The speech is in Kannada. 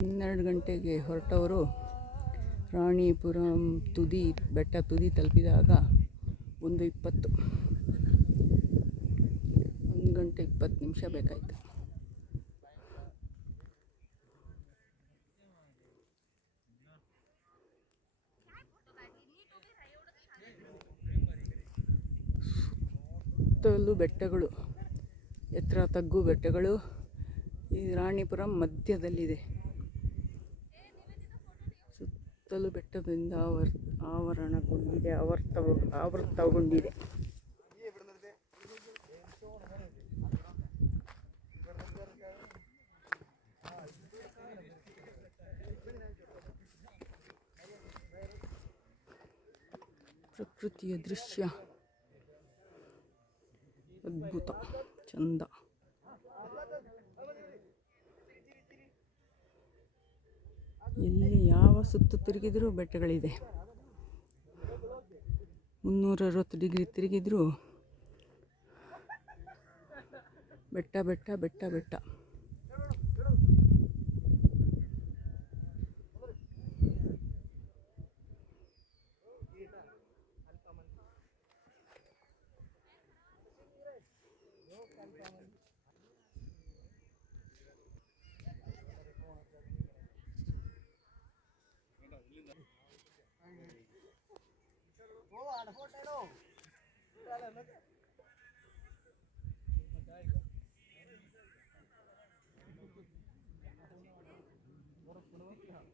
12 ಗಂಟೆಗೆ ಹೊರಟವರು ರಾಣಿಪುರಂ ಬೆಟ್ಟ ತುದಿ ತಲುಪಿದಾಗ 1:20 1 ಗಂಟೆ 20 ನಿಮಿಷ ಬೇಕಾಯಿತು. ಸುತ್ತಲೂ ಬೆಟ್ಟಗಳು, ಎತ್ತರ ತಗ್ಗು ಬೆಟ್ಟಗಳು. ಈ ರಾಣಿಪುರಂ ಮಧ್ಯದಲ್ಲಿದೆ. ಸುತ್ತಲೂ ಬೆಟ್ಟದಿಂದ ಆವೃತಗೊಂಡಿದೆ. ಪ್ರಕೃತಿಯ ದೃಶ್ಯ ಅದ್ಭುತ, ಚಂದ. ಎಲ್ಲಿ ಯಾವ ಸುತ್ತು ತಿರುಗಿದ್ರೂ ಬೆಟ್ಟಗಳಿದೆ. 360 ಡಿಗ್ರಿ ತಿರುಗಿದ್ರೂ ಬೆಟ್ಟ ಬೆಟ್ಟ ಬೆಟ್ಟ ಬೆಟ್ಟ.